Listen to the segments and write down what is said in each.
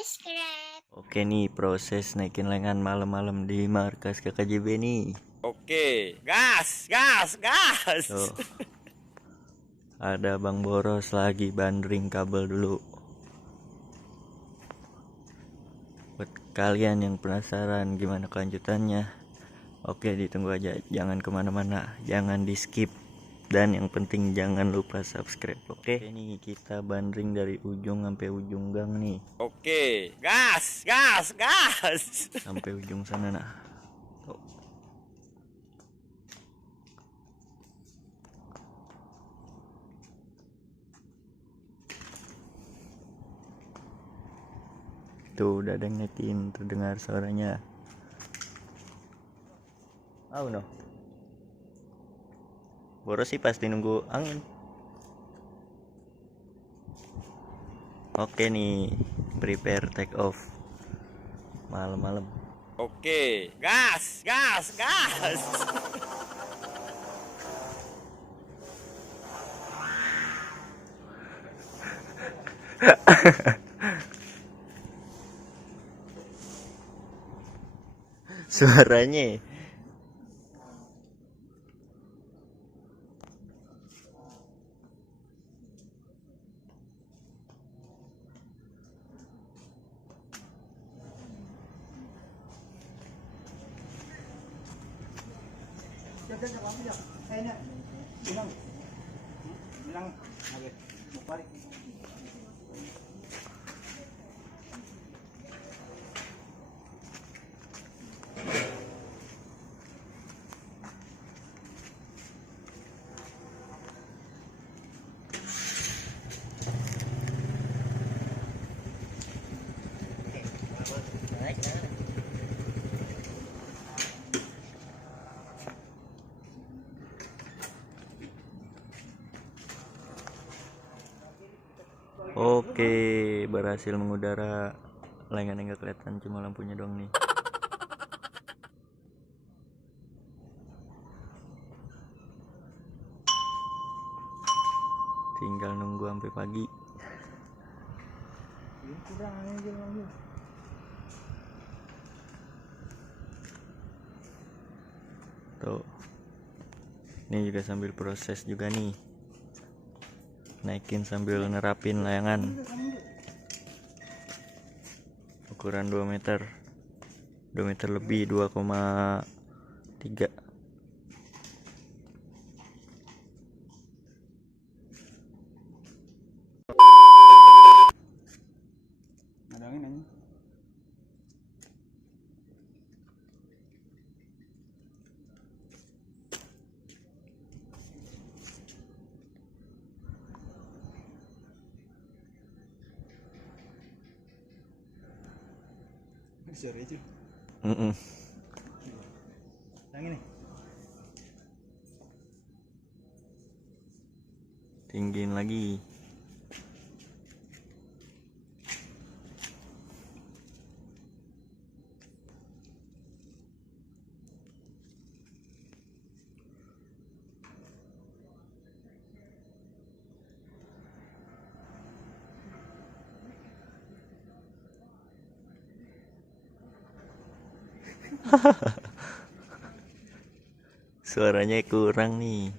subscribe. Oke nih, proses naikin lengan malam-malam di markas KKJB nih. Oke, gas, gas, gas. Tuh. Ada Bang Boros lagi bandring kabel dulu. Buat kalian yang penasaran gimana kelanjutannya, oke ditunggu aja, jangan kemana-mana, jangan di skip. Dan yang penting jangan lupa subscribe. Oke, ini kita bandring dari ujung sampai ujung gang nih. Oke, gas, gas, gas. Sampai ujung sana nah. Tuh. Tuh udah ada yang naikin, terdengar suaranya. Oh no. Boros sih pasti nunggu angin. Oke nih, prepare take off malam-malam. Oke, gas, gas, gas. Suaranya oke, berhasil mengudara. Lengannya nggak kelihatan, cuma lampunya doang nih. Tinggal nunggu sampai pagi. Tuh. Ini juga sambil proses juga nih. Naikin sambil nerapin layangan. Ukuran 2 meter. 2 meter lebih, 2,3. Tinggiin lagi. Suaranya kurang nih.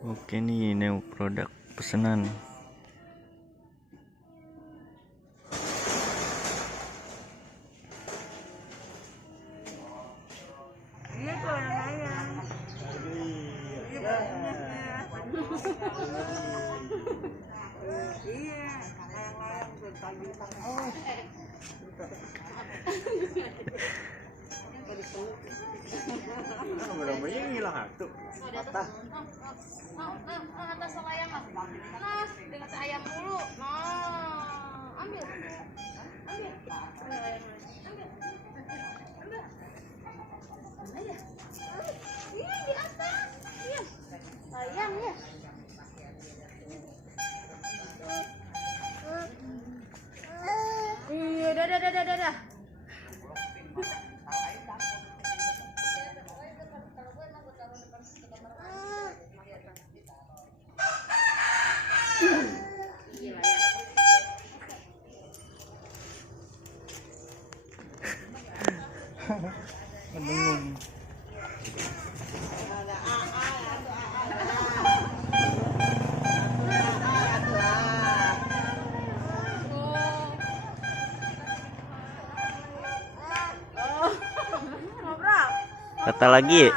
Oke nih, new produk pesanan. Iya tuh ayam-ayam. Iya banyak ya. Iya, ayam-ayam tuh tadi tangan. Mudah-mudahan hilang satu. Patah. Atas ayam lah. Nah, dengan ayam dulu. Nah, ambil. Ambil. Ambil ayam. Ambil. Ambil. Mana ya? Iya, di atas. Iya. Ayam ya. Iya, dah. Kata lagi.